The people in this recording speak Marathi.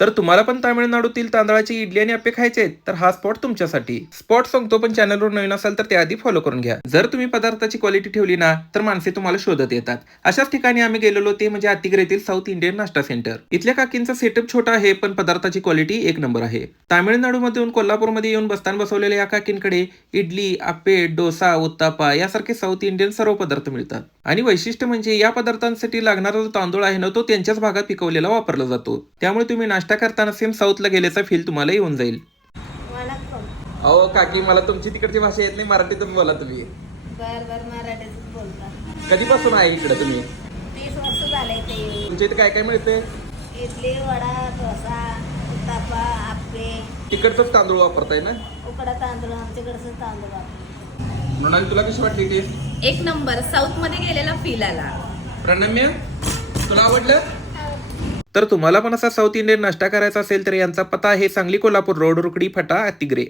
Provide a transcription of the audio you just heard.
तर तुम्हाला पण तामिळनाडूतील तांदळाची इडली आणि अप्पे खायचे आहेत तर हा स्पॉट तुमच्यासाठी. स्पॉट सांगतो पण चॅनलवर नवीन असाल तर त्याआधी फॉलो करून घ्या. जर तुम्ही पदार्थाची क्वालिटी ठेवली ना तर माणसे तुम्हाला शोधत येतात. अशाच ठिकाणी आम्ही गेलेलो ते म्हणजे अतिग्रेतील साऊथ इंडियन नाश्ता सेंटर. इथल्या काकींचा सेटअप छोटा आहे पण पदार्थाची क्वालिटी एक नंबर आहे. तामिळनाडूमधून कोल्हापूरमध्ये येऊन बस्तान बसवलेल्या या काकींकडे इडली, अप्पे, डोसा, उत्तापा यासारखे साऊथ इंडियन सर्व पदार्थ मिळतात. आणि वैशिष्ट्य म्हणजे या पदार्थांसाठी लागणारा जो तांदूळ आहे ना तो त्यांच्याच भागात पिकवलेला वापरला जातो. त्यामुळे तुम्ही नाश्ता करताना सेम साऊथला गेल्याचा फील तुम्हाला येऊन जाईल. अहो काकी मला तुमची तिकडची भाषा येत नाही, मराठीतून बोला तुम्ही. बर बर मराठीतच बोलतात. कधीपासून आहे इकडे तुम्ही? 30 वर्ष झाले ते. तुमच्या इथे काय काय मिळते? इडली, वडा, डोसा, उत्तापा, आप्पे. तिकडचंच तांदूळ वापरताय ना? उकडा तांदूळ, आमच्याकडचं तांदूळ वापरतात. मृणाली तुला कशी वाटली टेस्ट? एक नंबर, साऊथ मध्ये गेलेला फील आला. प्रणम्य तुला आवडलं? तर तुम्हाला पण असा साऊथ इंडियन नाश्ता करायचा असेल तर यांचा पत्ता आहे सांगली कोल्हापूर रोड, रुकडी फाटा, अतिग्रे.